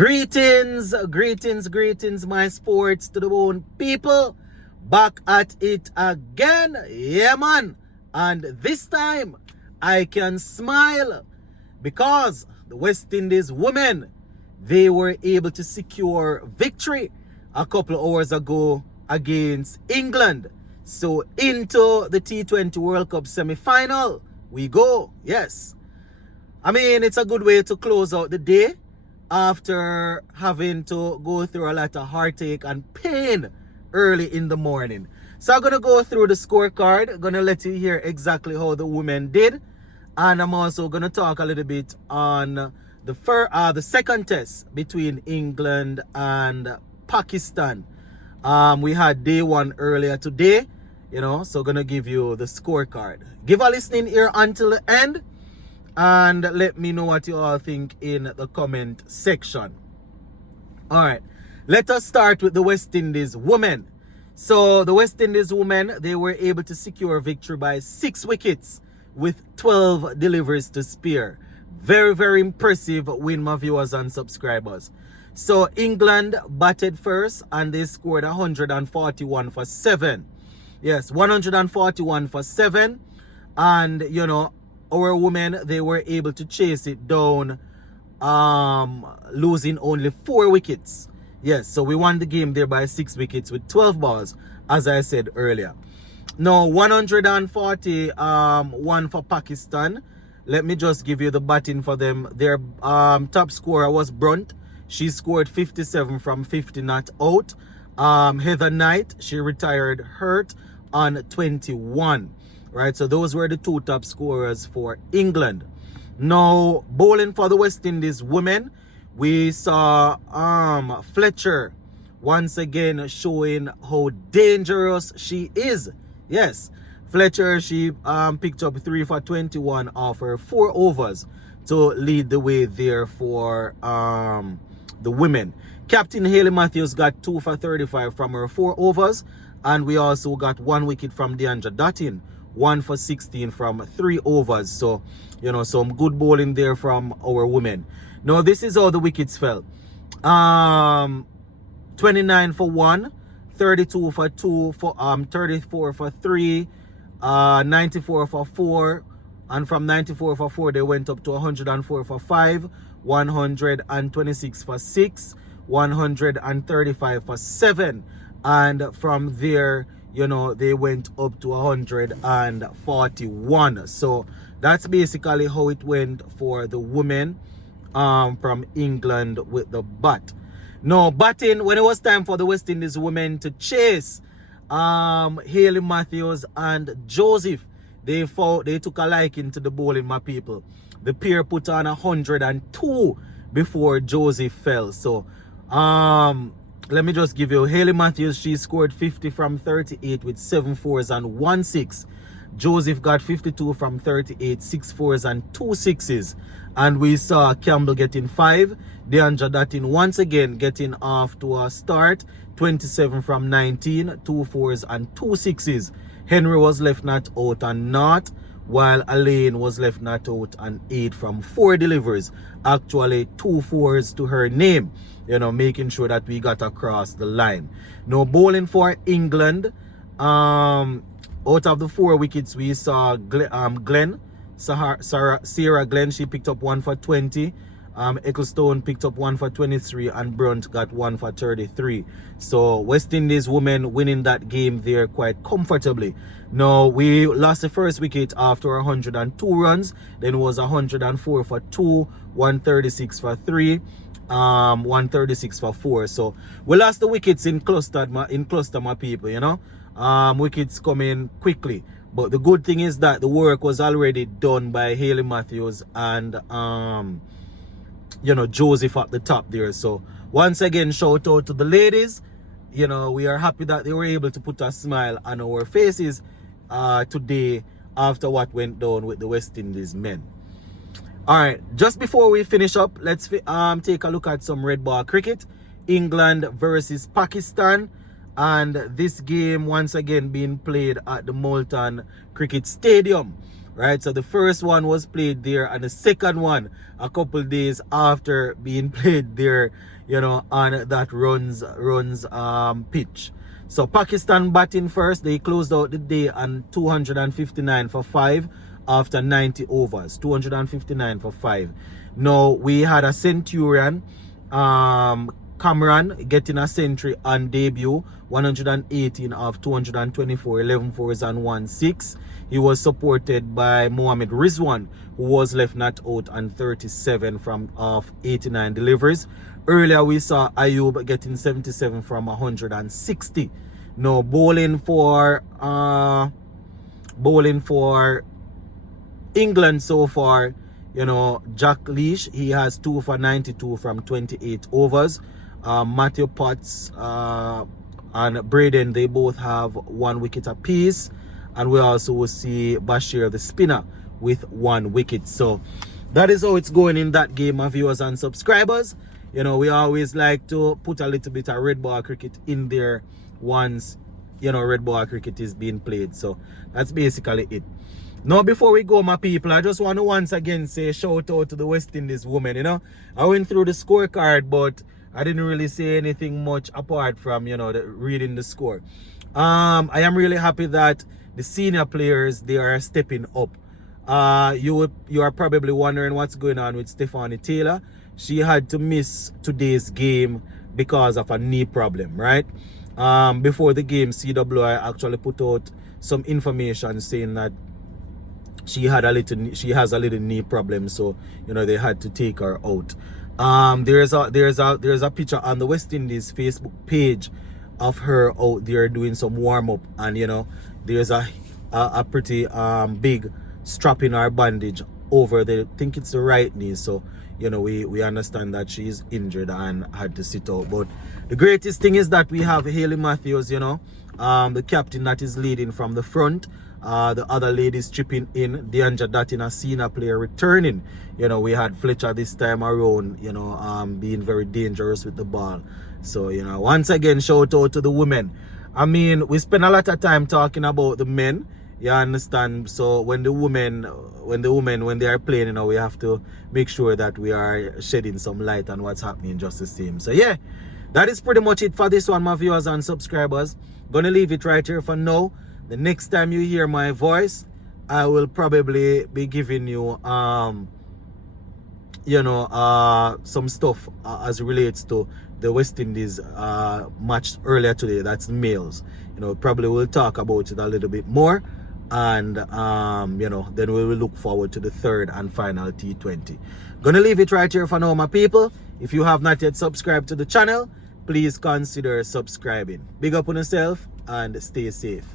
Greetings, my sports to the bone people. Back at it again. Yeah, man. And this time, I can smile because the West Indies women, they were able to secure victory a couple of hours ago against England. So into the T20 World Cup semi-final, we go. Yes. I mean, it's a good way to close out the day after having to go through a lot of heartache and pain early in the morning. So I'm going to go through the scorecard. Going to let you hear exactly how the women did. And I'm also going to talk a little bit on the second test between England and Pakistan. We had day one earlier today, so going to give you the scorecard. Give a listening ear until the end. And let me know what you all think in the comment section. All right, let us start with the West Indies women. So the West Indies women, they were able to secure victory by 6 wickets with 12 deliveries to spare. Very, very impressive win, my viewers and subscribers. So England batted first and they scored 141 for 7. Yes, 141 for 7. And, our women, they were able to chase it down, losing only 4 wickets. Yes, so we won the game there by 6 wickets with 12 balls, as I said earlier. Now, 141 for Pakistan. Let me just give you the batting for them. Their top scorer was Brunt. She scored 57 from 50 not out. Heather Knight, she retired hurt on 21. Right, so those were the 2 top scorers for England. Now, bowling for the West Indies women, we saw Fletcher once again showing how dangerous she is. Yes, Fletcher, she picked up 3 for 21 off her 4 overs to lead the way there for the women. Captain Hayley Matthews got 2 for 35 from her 4 overs, and we also got 1 wicket from Deandra Dottin. 1 for 16 from 3 overs. So, some good bowling there from our women. Now, this is how the wickets fell. 29 for 1, 32 for 2, 34 for 3, 94 for 4. And from 94 for 4, they went up to 104 for 5, 126 for 6, 135 for 7. And from there, they went up to 141. So that's basically how it went for the women from England with the bat. Now, batting, when it was time for the West Indies women to chase Hayley Matthews and Joseph, they took a liking to the bowling, my people. The pair put on 102 before Joseph fell. So, let me just give you Hayley Matthews. She scored 50 from 38 with 7 fours and 1 6. Joseph got 52 from 38, 6 fours and 2 sixes. And we saw Campbell getting 5. Deandra Dottin once again getting off to a start. 27 from 19, 2 fours and 2 sixes. Henry was left not out and not, while Elaine was left not out and 8 from 4 deliveries. Actually 2 fours to her name. Making sure that we got across the line. Now, bowling for England, out of the 4 wickets, we saw Sarah Glenn, she picked up 1 for 20. Ecclestone picked up 1 for 23, and Brunt got 1 for 33. So, West Indies women winning that game there quite comfortably. Now, we lost the first wicket after 102 runs. Then it was 104 for 2, 136 for 3. 136 for 4. So we lost the wickets in cluster, my people. Wickets coming quickly. But the good thing is that the work was already done by Hayley Matthews and Joseph at the top there. So once again, shout out to the ladies. We are happy that they were able to put a smile on our faces today after what went down with the West Indies men. Alright, just before we finish up, let's take a look at some red ball cricket. England versus Pakistan. And this game once again being played at the Moulton Cricket Stadium. right? So the first one was played there, and the second one a couple days after being played there, you know, on that runs pitch. So Pakistan batting first. They closed out the day on 259 for 5 after 90 overs. 259 for 5. Now we had a Centurion, Cameron, getting a century on debut, 118 of 224, 11 fours and 1 6. He was supported by Mohammad Rizwan, who was left not out on 37 of 89 deliveries. Earlier we saw Ayub getting 77 from 160. Now bowling for England so far, you know, Jack Leach, he has 2 for 92 from 28 overs. Matthew Potts and Braden, they both have 1 wicket apiece. And we also will see Bashir, the spinner, with 1 wicket. So that is how it's going in that game, my viewers and subscribers. You know, we always like to put a little bit of red ball cricket in there once, you know, red ball cricket is being played. So that's basically it. Now, before we go, my people, I just want to once again say shout out to the West Indies women. You know, I went through the scorecard, but I didn't really say anything much apart from, you know, reading the score. I am really happy that the senior players, they are stepping up. You are probably wondering what's going on with Stephanie Taylor. She had to miss today's game because of a knee problem, right? Before the game, CWI actually put out some information saying that she has a little knee problem, so you know they had to take her out. There's a picture on the West Indies Facebook page of her out there doing some warm up, and you know there's a pretty big strap in her bandage over the, I think it's the right knee. So you know we understand that she's injured and had to sit out. But the greatest thing is that we have Hayley Matthews, you know, the captain that is leading from the front. The other ladies chipping in. Deanja Datin, a senior player, returning. You know, we had Fletcher this time around, you know, being very dangerous with the ball. So, you know, once again, shout out to the women. I mean, we spend a lot of time talking about the men, you understand? So when the women, when they are playing, you know, we have to make sure that we are shedding some light on what's happening just the same. So yeah, that is pretty much it for this one, my viewers and subscribers. Gonna leave it right here for now. The next time you hear my voice, I will probably be giving you, you know, some stuff as relates to the West Indies match earlier today. That's males. You know, probably we'll talk about it a little bit more. And, you know, then we will look forward to the third and final T20. Gonna leave it right here for now, my people. If you have not yet subscribed to the channel, please consider subscribing. Big up on yourself and stay safe.